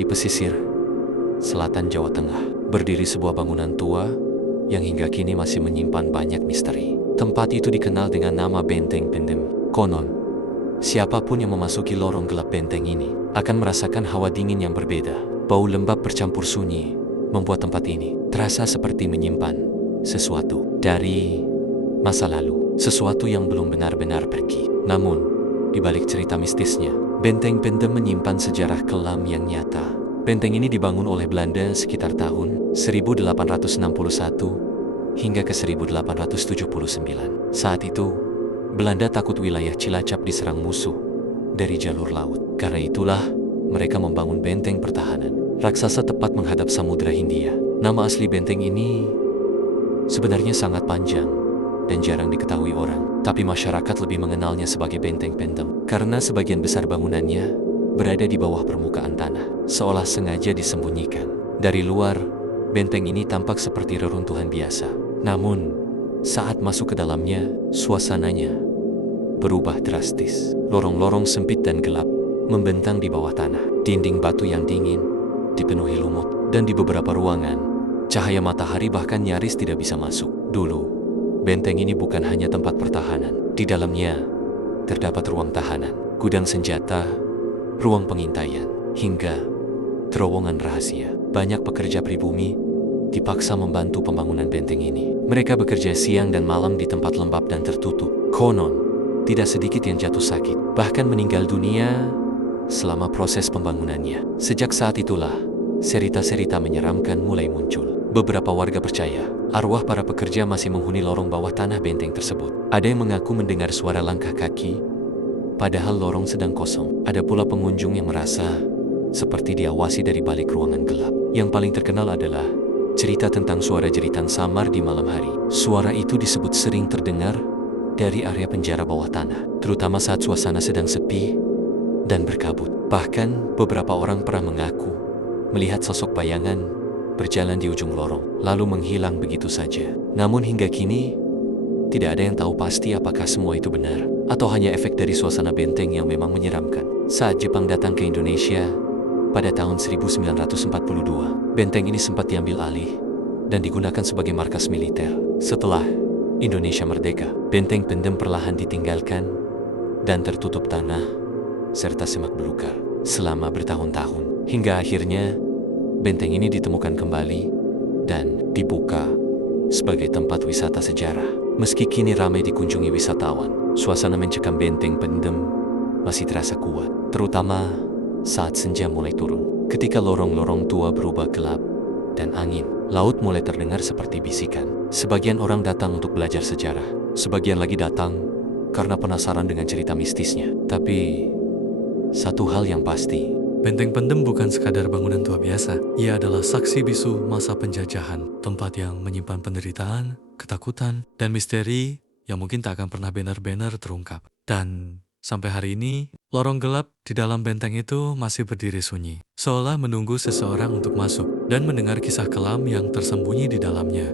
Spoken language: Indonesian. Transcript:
Di pesisir selatan Jawa Tengah, berdiri sebuah bangunan tua yang hingga kini masih menyimpan banyak misteri. Tempat itu dikenal dengan nama Benteng Pendem. Konon, siapapun yang memasuki lorong gelap benteng ini akan merasakan hawa dingin yang berbeda. Bau lembab bercampur sunyi membuat tempat ini terasa seperti menyimpan sesuatu dari masa lalu, sesuatu yang belum benar-benar pergi. Namun, di balik cerita mistisnya, Benteng Pendem menyimpan sejarah kelam yang nyata. Benteng ini dibangun oleh Belanda sekitar tahun 1861 hingga ke 1879. Saat itu, Belanda takut wilayah Cilacap diserang musuh dari jalur laut. Karena itulah, mereka membangun benteng pertahanan raksasa tepat menghadap Samudra Hindia. Nama asli benteng ini sebenarnya sangat panjang dan jarang diketahui orang. Tapi masyarakat lebih mengenalnya sebagai Benteng Pendem karena sebagian besar bangunannya berada di bawah permukaan tanah, seolah sengaja disembunyikan. Dari luar, benteng ini tampak seperti reruntuhan biasa. Namun, saat masuk ke dalamnya, suasananya berubah drastis. Lorong-lorong sempit dan gelap membentang di bawah tanah. Dinding batu yang dingin dipenuhi lumut, dan di beberapa ruangan, cahaya matahari bahkan nyaris tidak bisa masuk. Dulu, benteng ini bukan hanya tempat pertahanan. Di dalamnya, terdapat ruang tahanan, gudang senjata, ruang pengintaian, hingga terowongan rahasia. Banyak pekerja pribumi dipaksa membantu pembangunan benteng ini. Mereka bekerja siang dan malam di tempat lembab dan tertutup. Konon, tidak sedikit yang jatuh sakit, bahkan meninggal dunia selama proses pembangunannya. Sejak saat itulah, cerita-cerita menyeramkan mulai muncul. Beberapa warga percaya, arwah para pekerja masih menghuni lorong bawah tanah benteng tersebut. Ada yang mengaku mendengar suara langkah kaki, padahal lorong sedang kosong. Ada pula pengunjung yang merasa seperti diawasi dari balik ruangan gelap. Yang paling terkenal adalah cerita tentang suara jeritan samar di malam hari. Suara itu disebut sering terdengar dari area penjara bawah tanah, terutama saat suasana sedang sepi dan berkabut. Bahkan beberapa orang pernah mengaku melihat sosok bayangan berjalan di ujung lorong, lalu menghilang begitu saja. Namun hingga kini, tidak ada yang tahu pasti apakah semua itu benar, atau hanya efek dari suasana benteng yang memang menyeramkan. Saat Jepang datang ke Indonesia pada tahun 1942, benteng ini sempat diambil alih dan digunakan sebagai markas militer. Setelah Indonesia merdeka, Benteng Pendem perlahan ditinggalkan dan tertutup tanah serta semak belukar selama bertahun-tahun. Hingga akhirnya, benteng ini ditemukan kembali dan dibuka sebagai tempat wisata sejarah. Meski kini ramai dikunjungi wisatawan, suasana mencekam Benteng Pendem masih terasa kuat, terutama saat senja mulai turun. Ketika lorong-lorong tua berubah gelap dan angin laut mulai terdengar seperti bisikan. Sebagian orang datang untuk belajar sejarah, sebagian lagi datang karena penasaran dengan cerita mistisnya. Tapi, satu hal yang pasti, Benteng Pendem bukan sekadar bangunan tua biasa. Ia adalah saksi bisu masa penjajahan, tempat yang menyimpan penderitaan, ketakutan, dan misteri yang mungkin tak akan pernah benar-benar terungkap. Dan sampai hari ini, lorong gelap di dalam benteng itu masih berdiri sunyi, seolah menunggu seseorang untuk masuk dan mendengar kisah kelam yang tersembunyi di dalamnya.